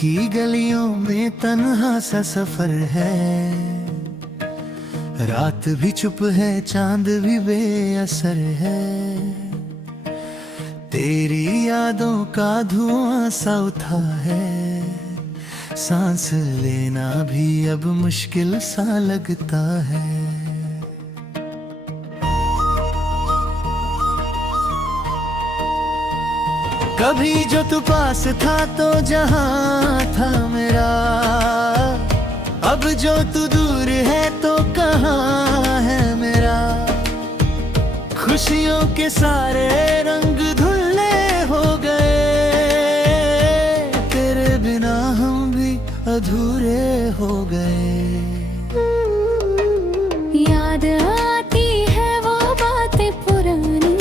की गलियों में तन्हा सा सफर है, रात भी चुप है, चांद भी बेअसर है। तेरी यादों का धुआं सा उठा है, सांस लेना भी अब मुश्किल सा लगता है। कभी जो तू पास था तो जहां था मेरा, अब जो तू दूर है तो कहाँ है मेरा। खुशियों के सारे रंग धुल्ले हो गए, तेरे बिना हम भी अधूरे हो गए। याद आती है वो बातें पुरानी,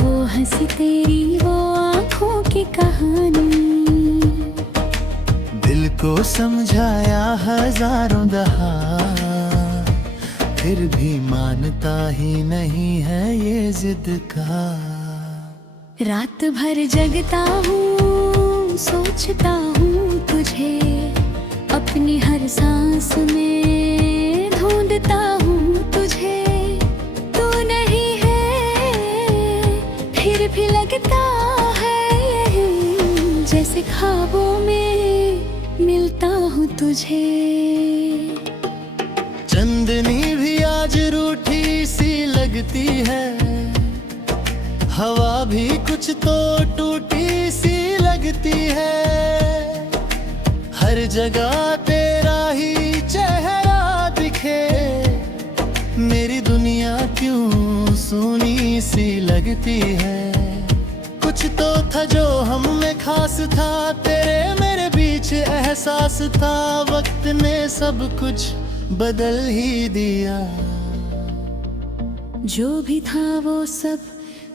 वो हंसी तेरी, वो आँखों की कहानी। दिल को समझाया हजारों दफा, फिर भी मानता ही नहीं है ये जिद का। रात भर जगता हूँ, सोचता हूँ तुझे, अपनी हर सांस में ढूंढता हूँ तुझे। तू नहीं है फिर भी लगता है जैसे ख्वाबों में मिलता हूँ तुझे। चांदनी भी आज रूठी सी लगती है, हवा भी कुछ तो टूटी सी लगती है। हर जगह तेरा ही चेहरा दिखे, मेरी दुनिया क्यों सूनी सी लगती है। कुछ तो था जो हम में खास था, तेरे मेरे बीच एहसास था। वक्त ने सब कुछ बदल ही दिया, जो भी था वो सब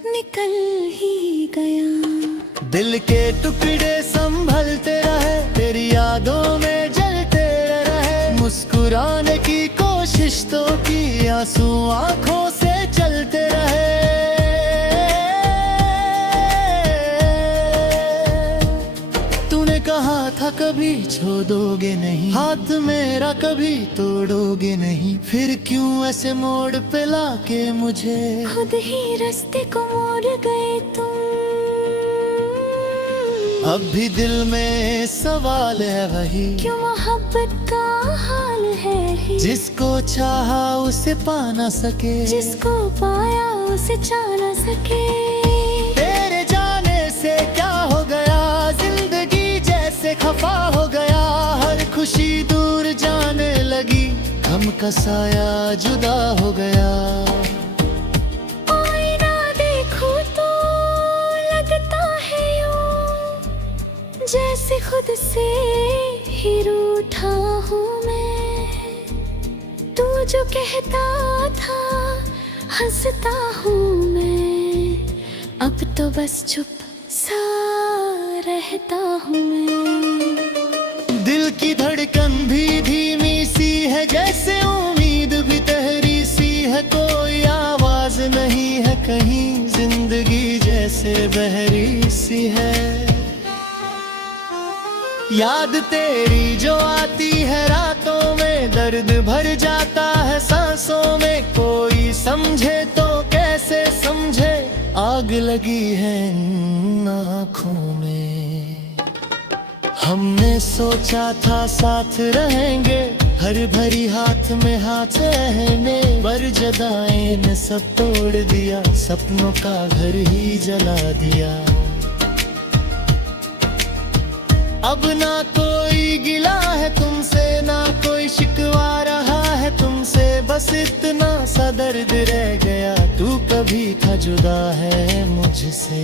निकल ही गया। दिल के टुकड़े संभलते रहे, तेरी यादों में जलते रहे। मुस्कुराने की कोशिश तो की, आंसू आंखों से चलते रहे। तूने कहा था कभी छोड़ोगे नहीं, हाथ मेरा कभी तोड़ोगे नहीं। फिर क्यों ऐसे मोड़ पे लाके मुझे खुद ही रास्ते को मोड़ गए तुम। अब भी दिल में सवाल है वही, क्यों मोहब्बत का हाल है ही। जिसको चाहा उसे पा ना सके, जिसको पाया उसे जा ना सके। तेरे जाने से क्या हो गया, जिंदगी जैसे खफा हो गया। हर खुशी दूर जाने लगी, गम का साया जुदा हो गया। आईना देखो तो लगता है यूं, जैसे खुद से ही रूठा हूँ मैं। तू जो कहता था हंसता हूँ मैं, अब तो बस चुप सा रहता हूँ मैं। दिल की धड़कन भी धीमी सी है, जैसे उम्मीद भी तहरी सी है। कोई आवाज नहीं है कहीं, जिंदगी जैसे बहरी सी है। याद तेरी जो आती है रातों में, दर्द भर जाता है सांसों में। कोई समझे तो कैसे समझे, आग लगी है इन आँखों में। हमने सोचा था साथ रहेंगे, हर भरी हाथ में हाथ रहने। पर जदाएं ने सब तोड़ दिया, सपनों का घर ही जला दिया। अब ना कोई गिला है तुमसे, ना कोई शिकवा रहा है तुमसे। बस इतना सा दर्द रह गया, तू कभी था जुदा है मुझसे।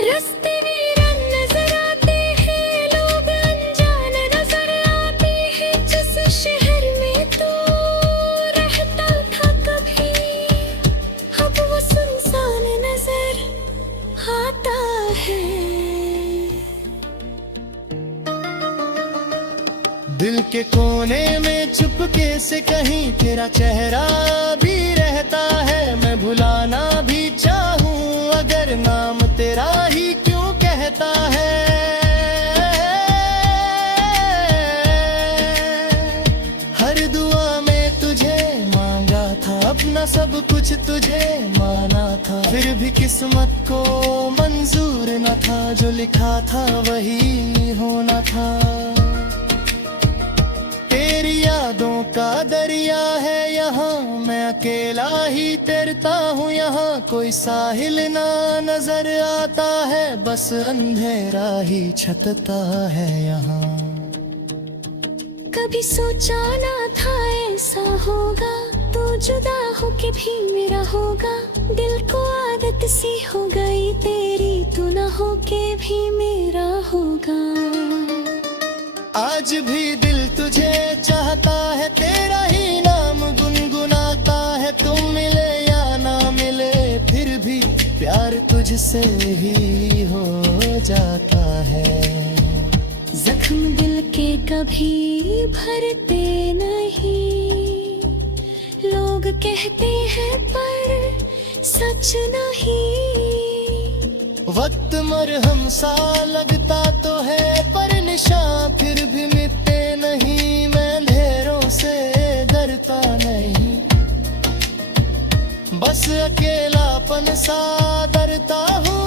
रास्ते वीरान नजर आते हैं, लोग अनजान नजर आते हैं। जिस शहर में तू रहता था कभी, अब वो सुनसान नजर आता है। दिल के कोने में चुपके से कहीं तेरा चेहरा भी रहता है। मैं भुलाना भी चाहूँ अगर नाम तेरा ही क्यों कहता है। अपना सब कुछ तुझे माना था, फिर भी किस्मत को मंजूर न था, जो लिखा था वही होना था। तेरी यादों का दरिया है यहाँ, मैं अकेला ही तैरता हूँ यहाँ, कोई साहिल ना नजर आता है, बस अंधेरा ही छटता है यहाँ। कभी सोचा ना था ऐसा होगा, तू जुदा होके भी मेरा होगा, दिल को आदत सी हो गई तेरी, तू ना होके भी मेरा होगा। आज भी दिल तुझे चाहता है, तेरा ही नाम गुनगुनाता है, तुम मिले या ना मिले फिर भी प्यार तुझसे ही हो जाता है। जख्म दिल के कभी भरते नहीं, लोग कहते हैं पर सच नहीं। वक्त मरहम सा लगता तो है, पर निशान फिर भी मिटते नहीं, मैं अंधेरों से डरता नहीं, बस अकेलापन सा डरता हूँ,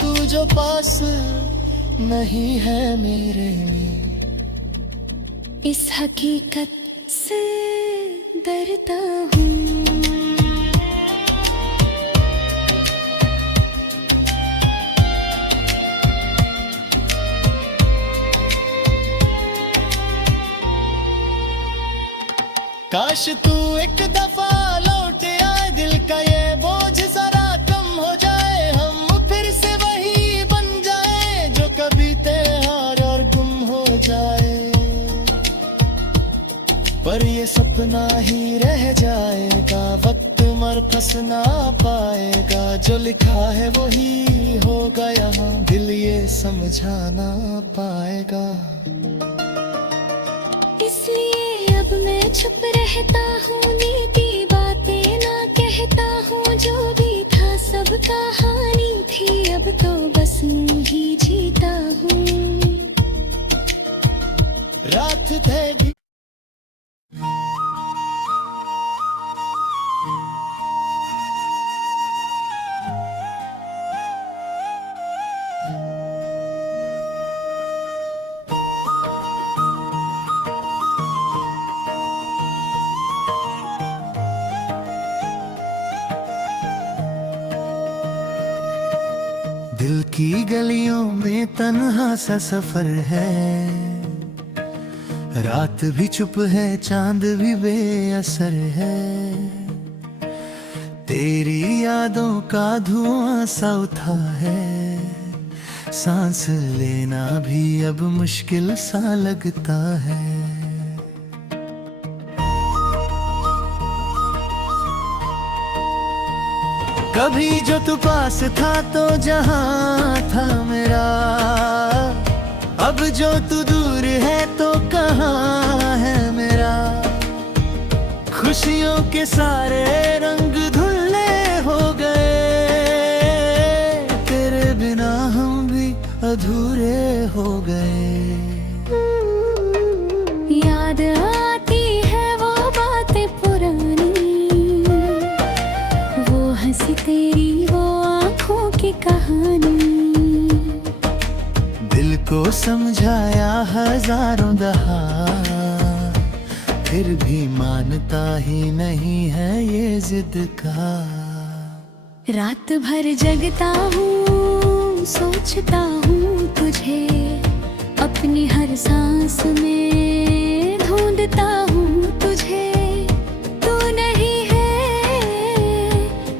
तू जो पास नहीं है मेरे, इस हकीकत से डरता हूँ। काश तू एक दफा लौट आए, दिल का ये बोझ जरा कम हो जाए, हम फिर से वही बन जाए जो कभी थे हार और गुम हो जाए। पर ये सपना ही रह जाएगा, वक्त मर फंस ना पाएगा, जो लिखा है वही होगा यहाँ, दिल ये समझा ना पाएगा। इसलिए अब मैं चुप रहता हूँ, नीति बातें ना कहता हूँ, जो भी था सब कहानी थी, अब तो बस यूं ही जीता हूँ। रात थे भी दिल की गलियों में तन्हा सा सफर है, रात भी चुप है चांद भी बेअसर है, तेरी यादों का धुआं सा उठा है, सांस लेना भी अब मुश्किल सा लगता है। कभी जो तू पास था तो जहां था मेरा, अब जो तू दूर है तो कहाँ है मेरा। खुशियों के सारे रंग धुल्ले हो गए, तेरे बिना हम भी अधूरे हो गए। याद आती है वो बातें पुरानी, वो हंसी तेरी वो आँखों की कहानी, दिल को समझाया हजारों दफा, फिर भी मानता ही नहीं है ये जिद का। रात भर जगता हूँ, सोचता हूँ तुझे, अपनी हर सांस में ढूंढता हूँ तुझे, तू नहीं है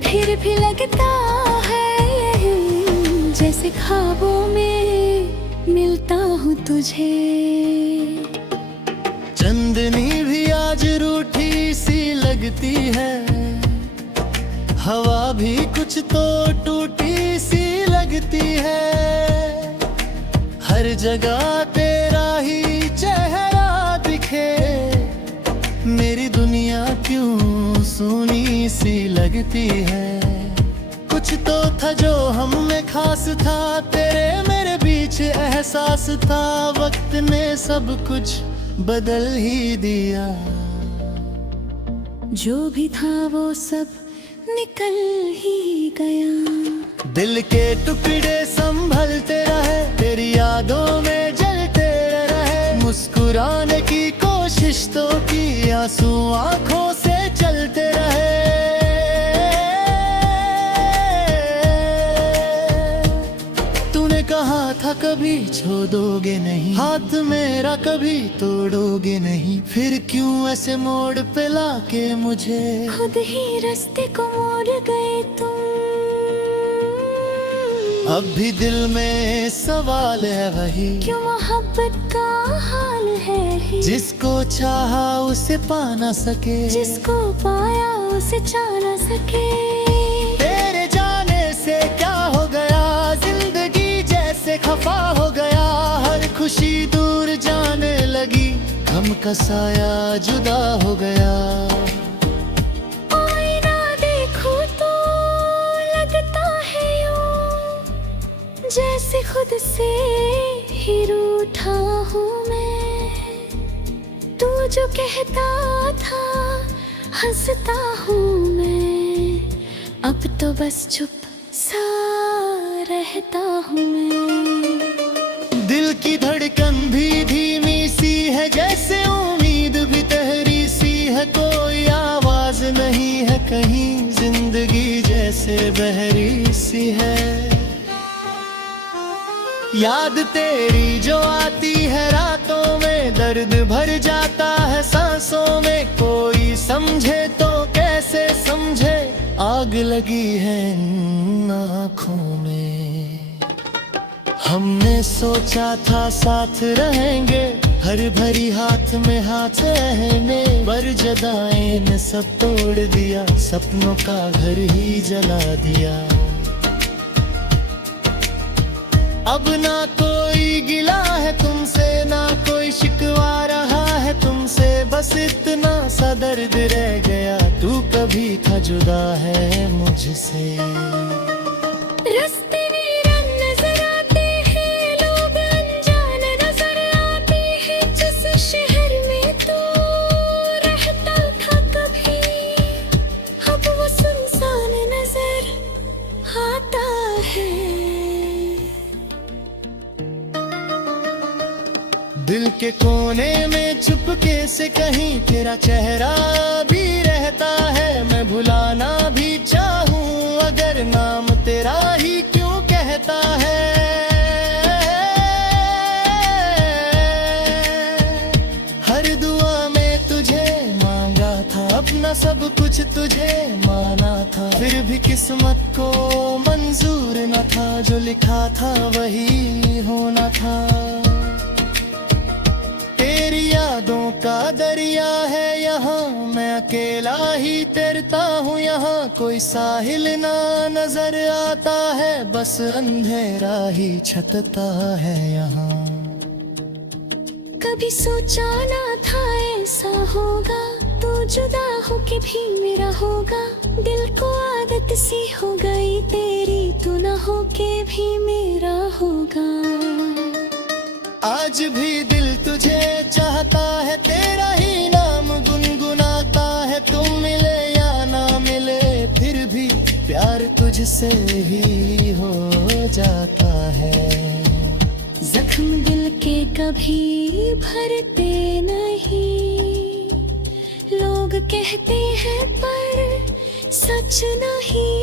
फिर भी लगता है जैसे ख्वाबों में मिलता हूँ तुझे। चांदनी भी आज रूठी सी लगती है, हवा भी कुछ तो टूटी सी लगती है, हर जगह तेरा ही चेहरा दिखे, मेरी दुनिया क्यों सूनी सी लगती है। कुछ तो था जो हम में खास था, तेरे मेरे बीच एहसास था, वक्त ने सब कुछ बदल ही दिया। जो भी था वो सब निकल ही गया। दिल के टुकड़े संभलते रहे, तेरी यादों में जलते रहे। मुस्कुराने की कोशिश तो की, आंसू आंखों से चलते रहे। तूने कहा था कभी छोड़ोगे नहीं, हाथ मेरा कभी तोड़ोगे नहीं। फिर क्यों ऐसे मोड़ पे लाके मुझे खुद ही रास्ते को मोड़ गए तुम। अब भी दिल में सवाल है वही, क्यों मोहब्बत का हाल है ही। जिसको चाहा उसे पा ना सके, जिसको पाया उसे चा ना सके। तेरे जाने से क्या हो गया, जिंदगी जैसे खफा हो गया। हर खुशी दूर जाने लगी, गम का साया जुदा हो गया। आईना देखो तो लगता है यूं, जैसे खुद से ही रूठा हूँ मैं। तू जो कहता था हंसता हूँ मैं, अब तो बस चुप सा रहता हूँ मैं। दिल की धड़कन भी धीमी सी है, जैसे उम्मीद भी तहरी सी है। कोई आवाज नहीं है कहीं, जिंदगी जैसे बहरी सी है। याद तेरी जो आती है रातों में, दर्द भर जाता है सांसों में। कोई समझे तो कैसे समझे, आग लगी है इन आँखों में। हमने सोचा था साथ रहेंगे, हर भरी हाथ में हाथ रहने। पर जदाएं ने सब तोड़ दिया, सपनों का घर ही जला दिया। अब ना कोई गिला है तुमसे, ना कोई शिकवा रहा है तुमसे। बस इतना सा दर्द रह गया, तू कभी था जुदा है मुझसे। रास्ते वीरान नजर आते हैं, लोग अनजान नजर आते हैं। जिस शहर में तू रहता था कभी, अब वो सुनसान नजर आता है। दिल के कोने में चुपके से कहीं तेरा चेहरा भी रहता है। मैं भुलाना भी चाहूं अगर नाम तेरा ही क्यों कहता है। हर दुआ में तुझे मांगा था, अपना सब कुछ तुझे माना था। फिर भी किस्मत को मंजूर न था, जो लिखा था वही होना था। तेरी यादों का दरिया है यहाँ, मैं अकेला ही तैरता हूँ यहाँ। कोई साहिल ना नजर आता है, बस अंधेरा ही छटता है यहाँ। कभी सोचा ना था ऐसा होगा, तू जुदा होके भी मेरा होगा। दिल को आदत सी हो गई तेरी, तू ना होके भी मेरा होगा। आज भी दिल तुझे चाहता है, तेरा ही नाम गुनगुनाता है। तुम मिले या ना मिले, फिर भी प्यार तुझसे ही हो जाता है। जख्म दिल के कभी भरते नहीं, लोग कहते हैं पर सच नहीं।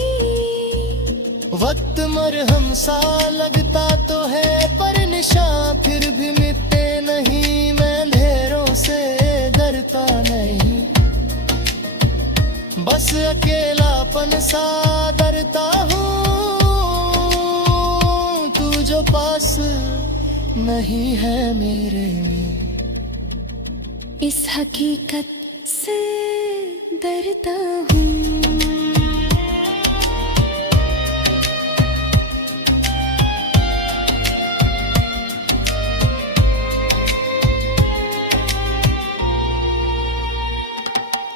वक्त मरहम सा लगता तो है, पर निशान फिर भी मिटते नहीं। मैं अंधेरों से डरता नहीं, बस अकेलापन सा डरता हूँ। तू जो पास नहीं है मेरे, इस हकीकत से डरता हूँ।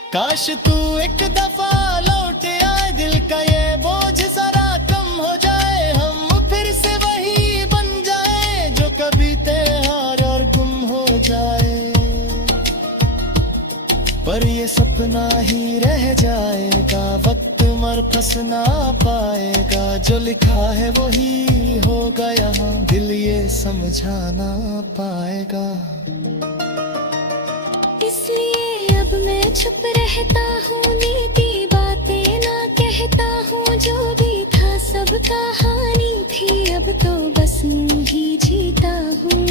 काश तू एक दफा लौट आए, दिल का ये बोझ जरा कम हो जाए। हम फिर से वही बन जाए, जो कभी थे हार और गुम हो जाए। पर ये सपना ही रह जाएगा, वक्त मर फंस ना पाएगा। जो लिखा है वो ही होगा यहाँ, दिल ये समझा ना पाएगा। इसलिए अब मैं चुप रहता हूँ, नीति बातें ना कहता हूँ। जो भी था सब कहानी थी, अब तो बस यूं ही जीता हूँ।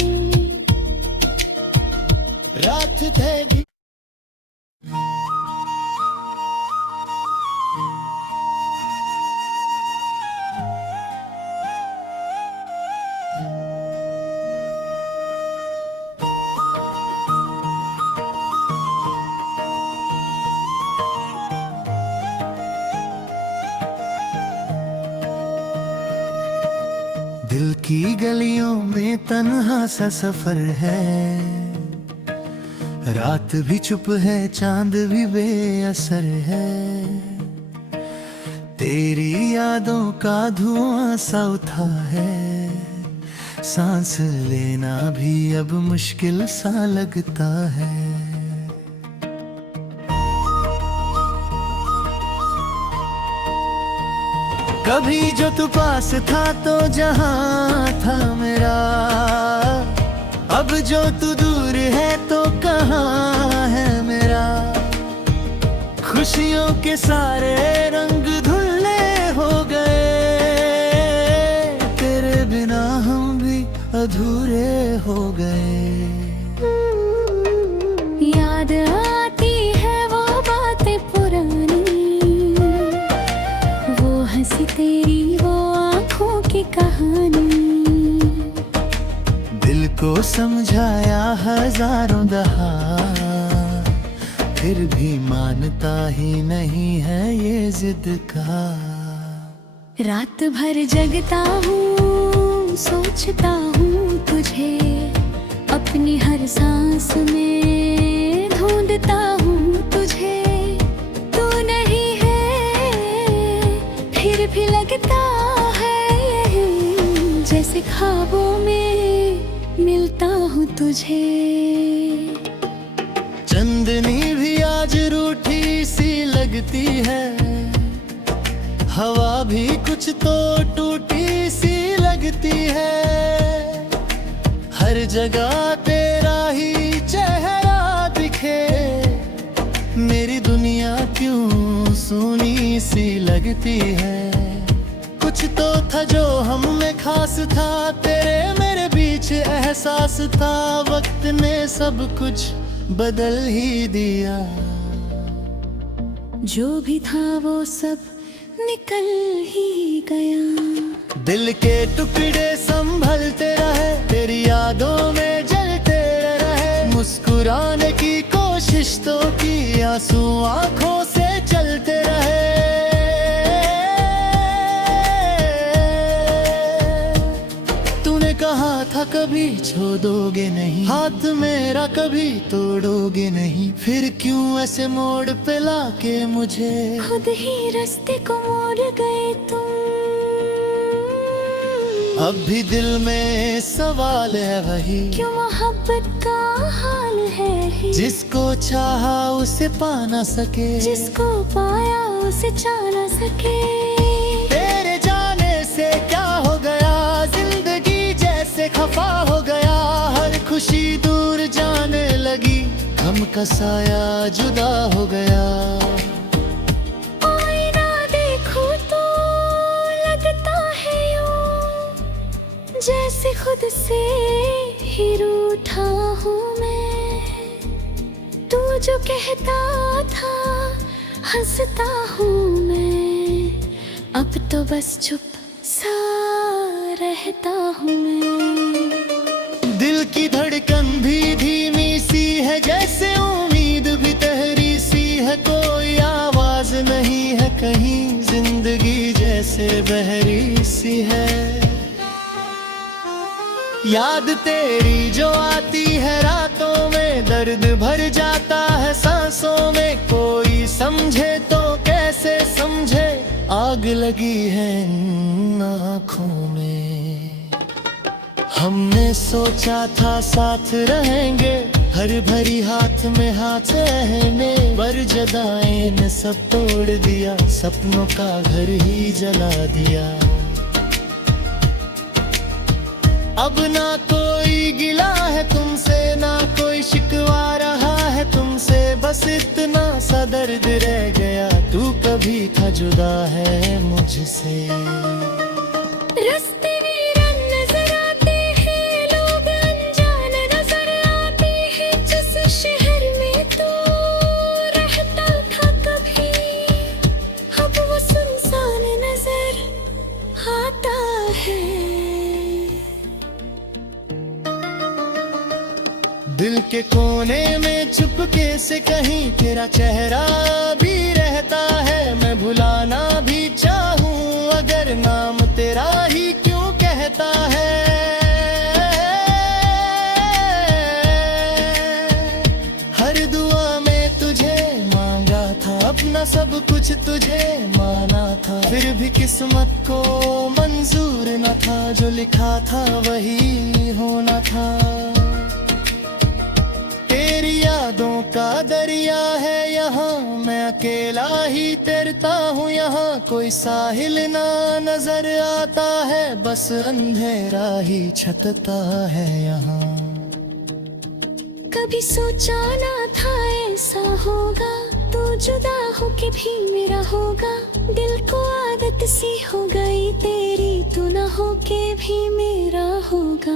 रात थे भी दिल की गलियों में तन्हा सा सफर है, रात भी चुप है, चांद भी बेअसर है। तेरी यादों का धुआं सा उठा है, सांस लेना भी अब मुश्किल सा लगता है। कभी जो तू पास था तो जहां था मेरा, अब जो तू दूर है तो कहाँ है मेरा। खुशियों के सारे रंग धुल्ले हो गए, तेरे बिना हम भी अधूरे हो गए। याद आती है वो बातें पुरानी, वो हंसी तेरी, वो आँखों की कहानी। दिल को समझाया हजारों दफा, फिर भी मानता ही नहीं है ये जिद का। रात भर जगता हूँ, सोचता हूँ तुझे, अपनी हर सांस में ढूंढता हूँ तुझे। तू नहीं है फिर भी लगता है, जैसे ख्वाबों में मिलता हूँ तुझे। चांदनी भी आज रूठी सी लगती है, हवा भी कुछ तो टूटी सी लगती है। हर जगह तेरा ही चेहरा दिखे, मेरी दुनिया क्यों सूनी सी लगती है। कुछ तो था जो हम में खास था, तेरे मेरे बीच एहसास था। वक्त ने सब कुछ बदल ही दिया, जो भी था वो सब निकल ही गया। दिल के टुकड़े संभलते रहे, तेरी यादों में जलते रहे। मुस्कुराने की कोशिश तो की, आंसू आंखों से चलते रहे। तूने कहा था कभी छोड़ोगे नहीं, हाथ मेरा कभी तोड़ोगे नहीं। फिर क्यों ऐसे मोड़ पे लाके मुझे खुद ही रास्ते को मोड़ गए तुम। अब भी दिल में सवाल है वही, क्यों मोहब्बत का हाल है ही। जिसको चाहा उसे पा ना सके, जिसको पाया उसे जा ना सके। तेरे जाने से क्या हो गया, जिंदगी जैसे खफा हो गया। हर खुशी दूर जाने लगी, गम का साया जुदा हो गया। आईना देखो तो लगता है यूं, जैसे खुद से ही रूठा हूँ मैं। तू जो कहता था हंसता हूँ मैं, अब तो बस चुप सा रहता हूँ मैं। दिल की धड़कन भी धीमी सी है, जैसे उम्मीद भी तहरी सी है। कोई आवाज नहीं है कहीं, जिंदगी जैसे बहरी सी है। याद तेरी जो आती है रातों में, दर्द भर जाता है सांसों में। कोई समझे तो कैसे समझे, आग लगी है इन आँखों में। हमने सोचा था साथ रहेंगे, हर भरी हाथ में हाथ रहने पर जदाएं ने सब तोड़ दिया, सपनों का घर ही जला दिया। अब ना कोई गिला है तुमसे, ना कोई शिकवा रहा है तुमसे, बस इतना सा दर्द रह गया, तू कभी था जुदा है मुझसे। रास्ते वीरान नजर आते हैं, लोग अनजान नजर आते हैं, जिस शहर में तू रहता था कभी, अब वो सुनसान नजर आता है। दिल के कोने में चुपके से कहीं तेरा चेहरा भी रहता है, मैं भुलाना भी चाहूं अगर नाम तेरा ही क्यों कहता है। हर दुआ में तुझे मांगा था, अपना सब कुछ तुझे माना था, फिर भी किस्मत को मंजूर न था, जो लिखा था वही होना था। तेरी यादों का दरिया है यहाँ, मैं अकेला ही तैरता हूँ यहाँ, कोई साहिल ना नजर आता है, बस अंधेरा ही छटता है यहाँ। कभी सोचा ना था ऐसा होगा, तू जुदा होके भी मेरा होगा, दिल को आदत सी हो गई तेरी, तू ना होके भी मेरा होगा।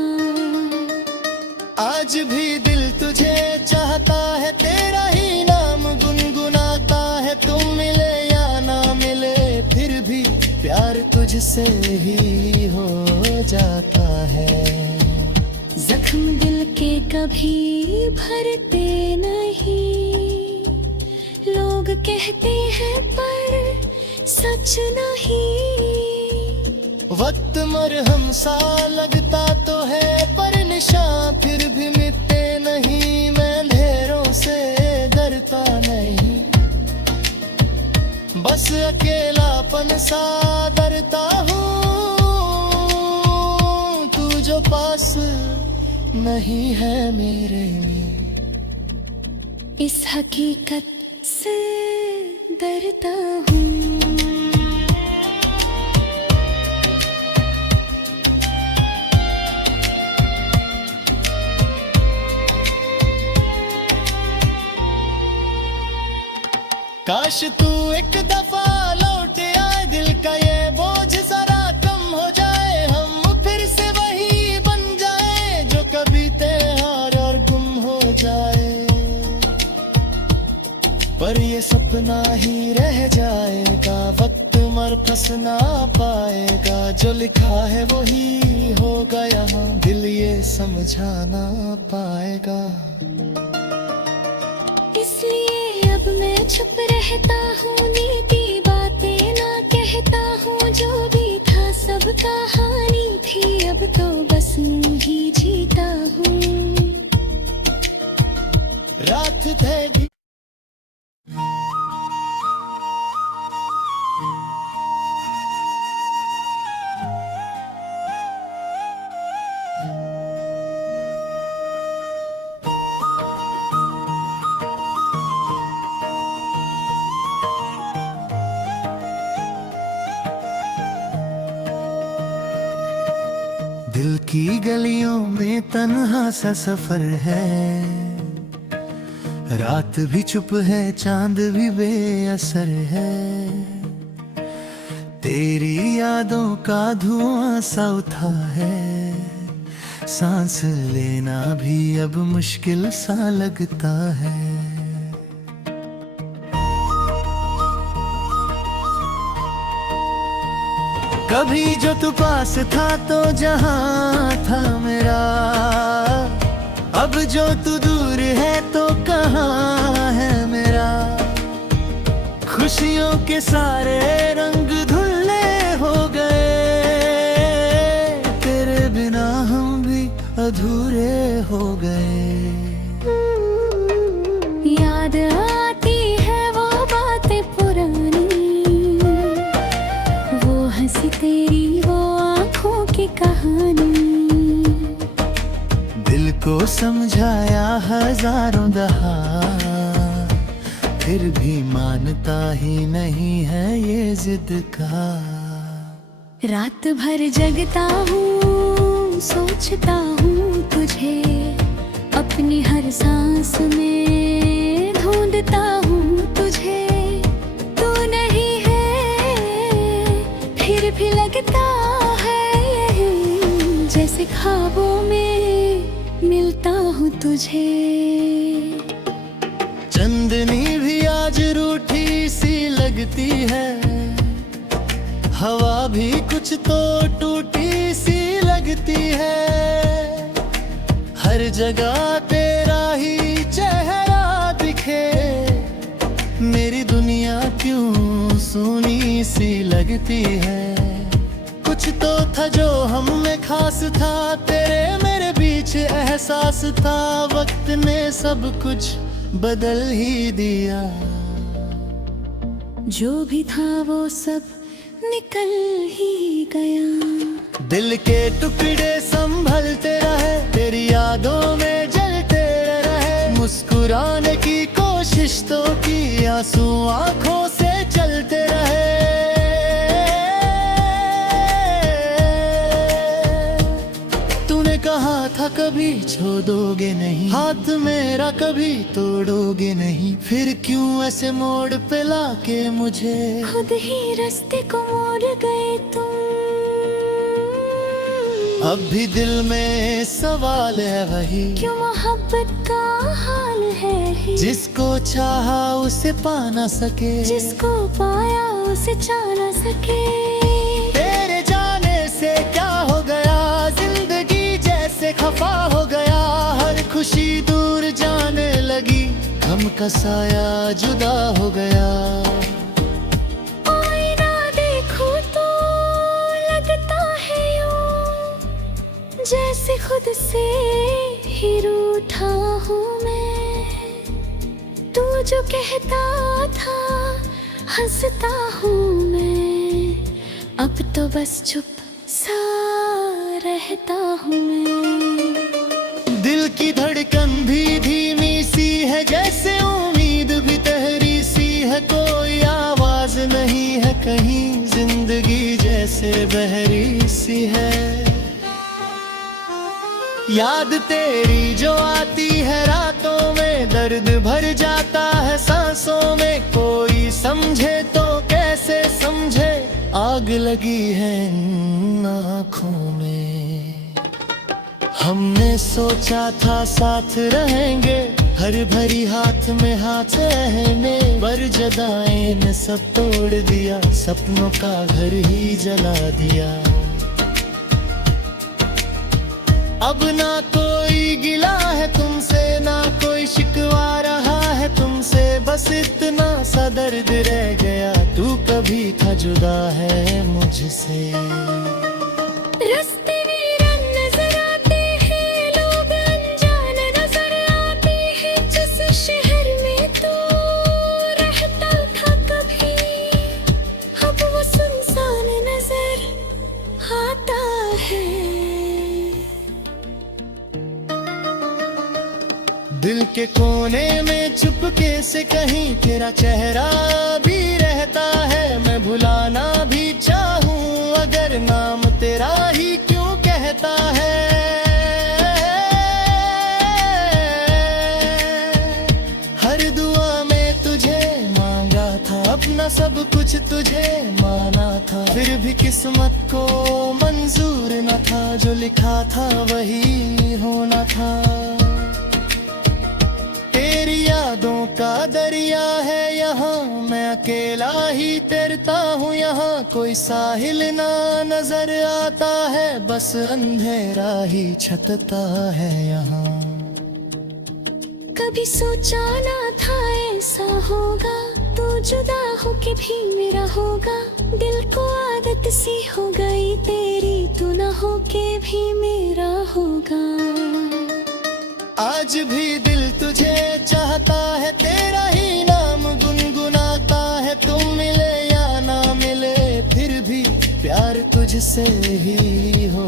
आज भी दिल तुझे चाहता है, तेरा ही नाम गुनगुनाता है, तुम मिले या ना मिले फिर भी प्यार तुझसे ही हो जाता है। जख्म दिल के कभी भरते नहीं, लोग कहते हैं पर सच नहीं। वक्त मरहम सा लगता तो है, पर निशान फिर भी मिटते नहीं, मैं अंधेरों से डरता नहीं, बस अकेलापन सा डरता हूँ, तू जो पास नहीं है मेरे, इस हकीकत से डरता हूँ। काश तू एक दफा लौट आए, दिल का ये बोझ जरा कम हो जाए, हम फिर से वही बन जाए जो कभी थे हार और गुम हो जाए, पर ये सपना ही रह जाएगा, वक्त मर फंस ना पाएगा, जो लिखा है वही होगा यहाँ, दिल ये समझा ना पाएगा। इसलिए अब मैं चुप रहता हूँ, नीति बातें ना कहता हूँ, जो भी था सब कहानी थी, अब तो बस यूं ही जीता हूँ। रात थे भी दिल की गलियों में तन्हा सा सफर है, रात भी चुप है चांद भी बेअसर है, तेरी यादों का धुआं सा उठा है, सांस लेना भी अब मुश्किल सा लगता है। कभी जो तू पास था तो जहां था मेरा, अब जो तू दूर है तो कहाँ है मेरा। खुशियों के सारे रंग धुल्ले हो गए, तेरे बिना हम भी अधूरे हो गए। याद आती है वो बातें पुरानी, वो हंसी तेरी, वो आँखों की कहानी। दिल को समझाया हजार हजारों दहा, फिर भी मानता ही नहीं है ये जिद का। रात भर जगता हूँ, सोचता हूँ तुझे, अपनी हर सांस में ढूंढता हूँ तुझे। तू नहीं है फिर भी लगता है जैसे ख्वाबों में मिलता हूँ तुझे। चांदनी भी आज रूठी सी लगती है, हवा भी कुछ तो टूटी सी लगती है। हर जगह तेरा ही चेहरा दिखे, मेरी दुनिया क्यों सूनी सी लगती है। कुछ तो था जो हम में खास था, तेरे मेरे बीच एहसास था। वक्त ने सब कुछ बदल ही दिया, जो भी था वो सब निकल ही गया। दिल के टुकड़े संभलते रहे, तेरी यादों में जलते रहे। मुस्कुराने की कोशिश तो की, आंसू आंखों से चलते रहे। तूने कहा था कभी छोड़ोगे नहीं, हाथ मेरा कभी तोड़ोगे नहीं। फिर क्यों ऐसे मोड़ पे लाके मुझे खुद ही रास्ते को मोड़ गए तुम। अब भी दिल में सवाल है वही, क्यों मोहब्बत का हाल है ही। जिसको चाहा उसे पा ना सके, जिसको पाया उसे चा ना सके। तेरे जाने से क्या हो गया, जिंदगी जैसे खफा हो गया। हर खुशी दूर जाने लगी, गम का साया जुदा हो गया। आईना देखूं तो लगता है यूं, जैसे खुद से ही रूठा हूँ मैं। तू जो कहता था हंसता हूँ मैं, अब तो बस चुप सा रहता हूँ मैं। दिल की धड़कन भी धीमी सी है, जैसे उम्मीद भी तहरी सी है। कोई आवाज नहीं है कहीं, जिंदगी जैसे बहरी सी है। याद तेरी जो आती है रातों में, दर्द भर जाता है सांसों में। कोई समझे तो कैसे समझे, आग लगी है इन आँखों में। हमने सोचा था साथ रहेंगे, हर भरी हाथ में हाथ रहने। पर जदाएं ने सब तोड़ दिया, सपनों का घर ही जला दिया। अब ना कोई गिला है तुमसे, ना कोई शिकवा रहा है तुमसे। बस इतना सा दर्द रह गया, तू कभी था जुदा है मुझसे। रास्ते वीरान नजर आते हैं, लोग अनजान नजर आते हैं। जिस शहर में तू रहता था कभी, अब वो सुनसान नजर आता है। दिल के कोने में चुपके से कहीं तेरा चेहरा भी रहता है। मैं भुलाना भी चाहूं अगर नाम तेरा ही क्यों कहता है। हर दुआ में तुझे मांगा था, अपना सब कुछ तुझे माना था। फिर भी किस्मत को मंजूर न था, जो लिखा था वही होना था। तेरी यादों का दरिया है यहाँ, मैं अकेला ही तैरता हूँ यहाँ। कोई साहिल ना नजर आता है, बस अंधेरा ही छकता है यहाँ। कभी सोचा ना था ऐसा होगा, तू जुदा होके भी मेरा होगा। दिल को आदत सी हो गई तेरी, तू ना होके भी मेरा होगा। आज भी दिल तुझे चाहता है, तेरा ही नाम गुनगुनाता है। तुम मिले या ना मिले, फिर भी प्यार तुझसे ही हो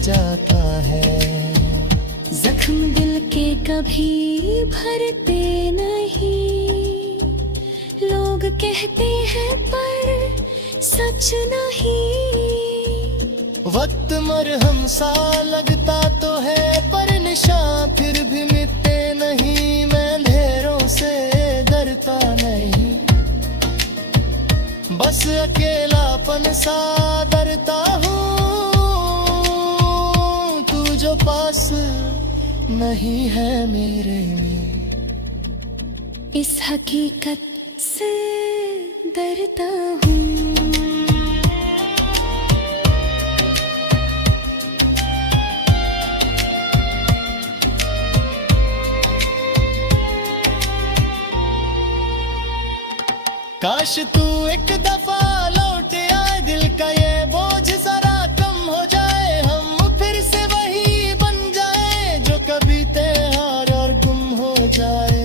जाता है। जख्म दिल के कभी भरते नहीं। लोग कहते हैं पर सच नहीं। वक्त मरहम सा लगता तो है पर निशान फिर भी मिटते नहीं। मैं अंधेरों से डरता नहीं, बस अकेलापन सा डरता हूँ। तू जो पास नहीं है मेरे, इस हकीकत से डरता हूँ। काश तू एक दफा लौट आए, दिल का ये बोझ जरा कम हो जाए। हम फिर से वही बन जाए जो कभी त्योहार और गुम हो जाए।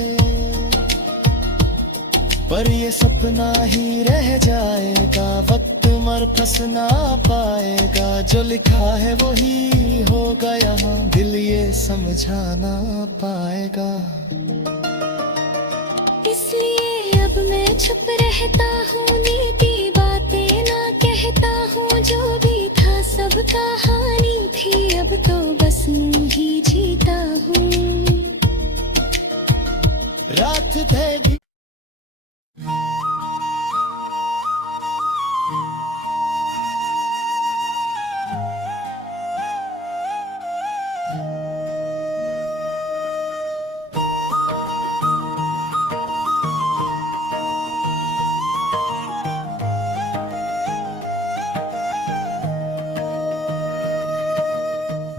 पर ये सपना ही रह जाएगा, वक्त मर फंस ना पाएगा। जो लिखा है वही होगा यहाँ, दिल ये समझा ना पाएगा। इसलिए अब मैं चुप रहता हूँ, नीति बातें ना कहता हूँ। जो भी था सब कहानी थी, अब तो बस यूं ही जीता हूँ। रात थे भी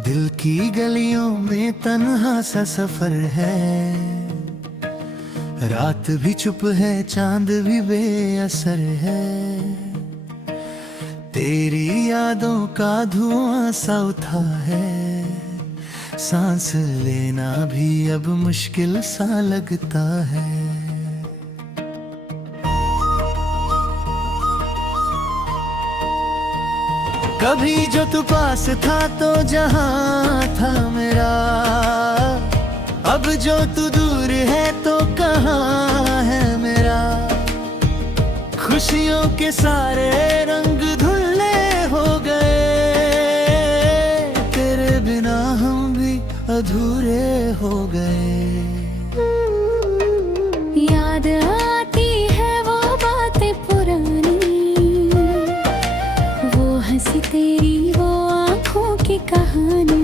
दिल की गलियों में तन्हा सा सफर है। रात भी चुप है, चांद भी बेअसर है। तेरी यादों का धुआं सा उठा है, सांस लेना भी अब मुश्किल सा लगता है। कभी जो तू पास था तो जहां था मेरा, अब जो तू दूर है तो कहाँ है मेरा। खुशियों के सारे रंग धुल्ले हो गए, तेरे बिना हम भी अधूरे हो गए। याद आती है वो बातें पुरानी, वो हंसी तेरी, वो आँखों की कहानी।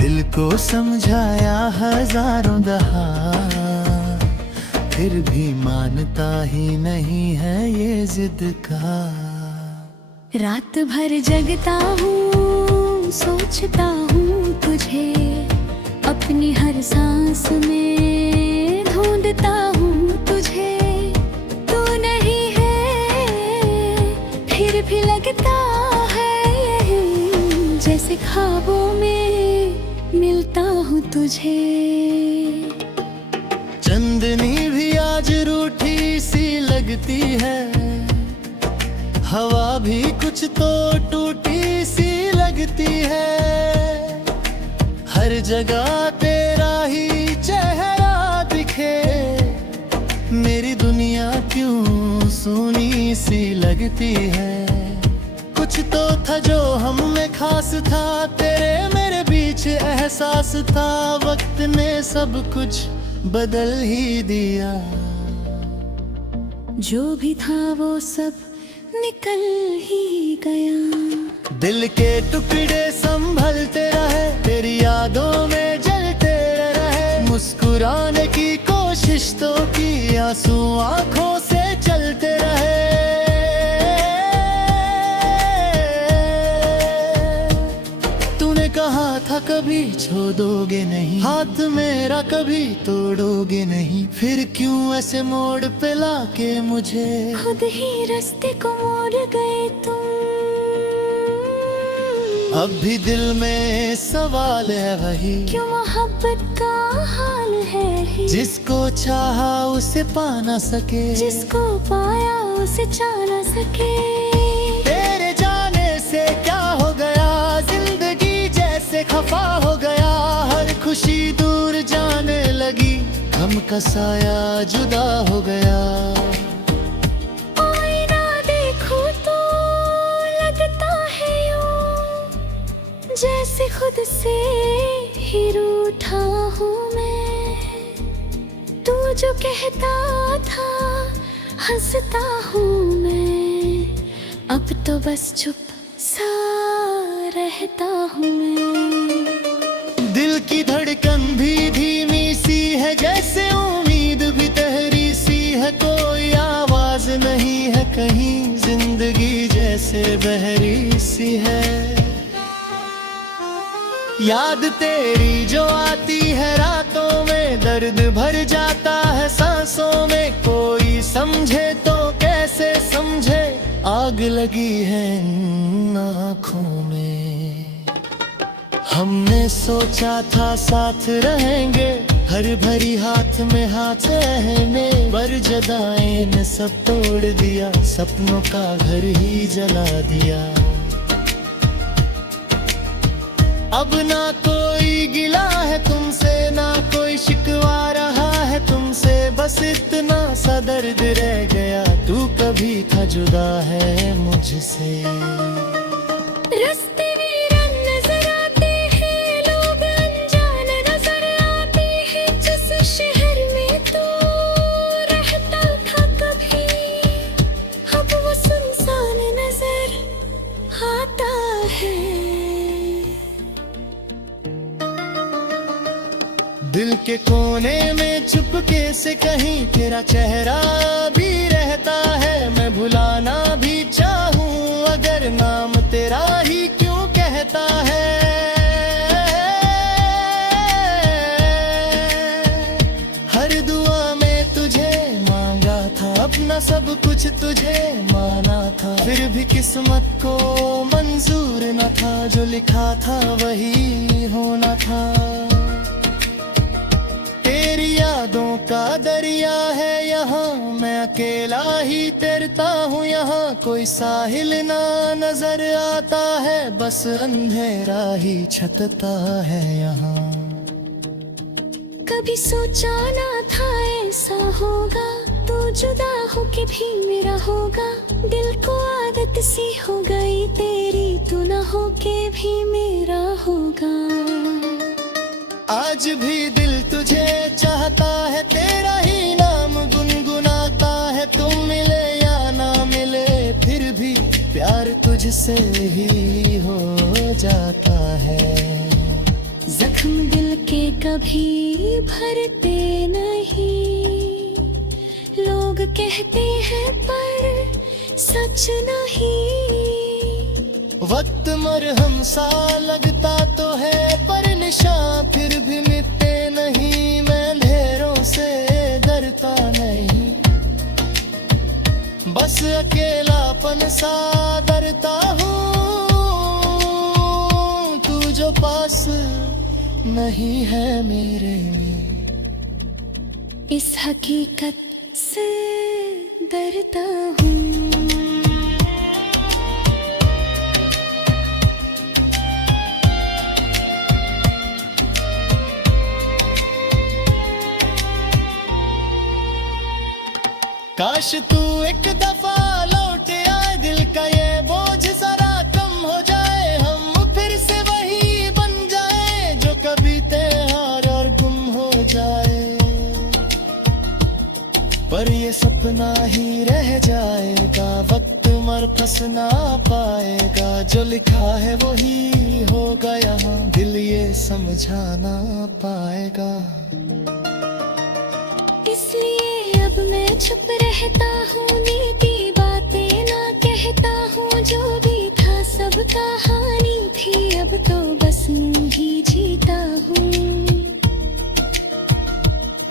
दिल को समझाया हजारों दफा, फिर भी मानता ही नहीं है ये जिद का। रात भर जगता हूँ, सोचता हूँ तुझे, अपनी हर सांस में ढूंढता हूँ तुझे। तू नहीं है फिर भी लगता है जैसे ख्वाबों में मिलता हूँ तुझे। चंदनी भी आज रूठी सी लगती है, हवा भी कुछ तो टूटी सी लगती है। हर जगह तेरा ही चेहरा दिखे, मेरी दुनिया क्यों सूनी सी लगती है। कुछ तो था जो हम में खास था, तेरे मेरे बीच एहसास था। वक्त ने सब कुछ बदल ही दिया, जो भी था वो सब निकल ही गया। दिल के टुकड़े संभलते रहे, तेरी यादों में जलते रहे। मुस्कुराने की कोशिश तो की, आंसू आंखों से चलते रहे। तूने कहा था कभी छोड़ोगे नहीं, हाथ मेरा कभी तोड़ोगे नहीं। फिर क्यों ऐसे मोड़ पे लाके मुझे खुद ही रास्ते को मोड़ गए तुम। अब भी दिल में सवाल है वही, क्यों मोहब्बत का हाल है ही। जिसको चाहा उसे पा ना सके, जिसको पाया उसे जा ना सके। तेरे जाने से क्या हो गया, जिंदगी जैसे खफा हो गया। हर खुशी दूर जाने लगी, गम का साया जुदा हो गया। आईना देखो तो लगता है यूं जैसे खुद से ही रूठा हूँ मैं। तू जो कहता था हंसता हूँ मैं, अब तो बस चुप सा रहता हूँ मैं। दिल की धड़कन भी धीमी सी है, जैसे उम्मीद भी तहरी सी है। कोई आवाज नहीं है कहीं, जिंदगी जैसे बहरी सी है। याद तेरी जो आती है रातों में, दर्द भर जाता है सांसों में। कोई समझे तो कैसे समझे, आग लगी है इन आँखों में। हमने सोचा था साथ रहेंगे, हर भरी हाथ में हाथ रहने, पर जदाएं ने सब तोड़ दिया, सपनों का घर ही जला दिया। अब ना कोई गिला है तुमसे, ना कोई शिकवा रहा है तुमसे, बस इतना सा दर्द रह गया, तू कभी था जुदा है मुझसे। रास्ते वीरान नजर आते हैं, लोग अनजान नजर आते हैं। जिस शहर में तू रहता था कभी, अब वो सुनसान नजर आता है। दिल के कोने में चुपके से कहीं तेरा चेहरा भी रहता है। मैं भुलाना भी चाहूं अगर नाम तेरा ही क्यों कहता है। हर दुआ में तुझे मांगा था, अपना सब कुछ तुझे माना था, फिर भी किस्मत को मंजूर न था, जो लिखा था वही होना था। तेरी यादों का दरिया है यहाँ, मैं अकेला ही तैरता हूँ यहाँ। कोई साहिल ना नजर आता है, बस अंधेरा ही छटता है यहाँ। कभी सोचा ना था ऐसा होगा, तू जुदा होके भी मेरा होगा। दिल को आदत सी हो गई तेरी, तू ना होके भी मेरा होगा। आज भी दिल तुझे चाहता है, तेरा ही नाम गुनगुनाता है। तुम मिले या ना मिले, फिर भी प्यार तुझसे ही हो जाता है। जख्म दिल के कभी भरते नहीं, लोग कहते हैं पर सच नहीं। वक्त मरहम सा लगता तो है, पर निशान फिर भी मिटते नहीं। मैं अंधेरों से डरता नहीं, बस अकेलापन सा डरता हूँ। तू जो पास नहीं है मेरे, इस हकीकत से डरता हूँ। काश तू एक दफा लौट आए, दिल का ये बोझ जरा कम हो जाए। हम फिर से वही बन जाए, जो कभी त्योहार और गुम हो जाए। पर ये सपना ही रह जाएगा, वक्त मर फंस ना पाएगा। जो लिखा है वही होगा यहाँ, दिल ये समझा ना पाएगा। इसलिए अब मैं चुप रहता हूँ, नीति बातें ना कहता हूँ। जो भी था सब कहानी थी, अब तो बस यूं ही जीता हूँ।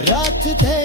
रात थे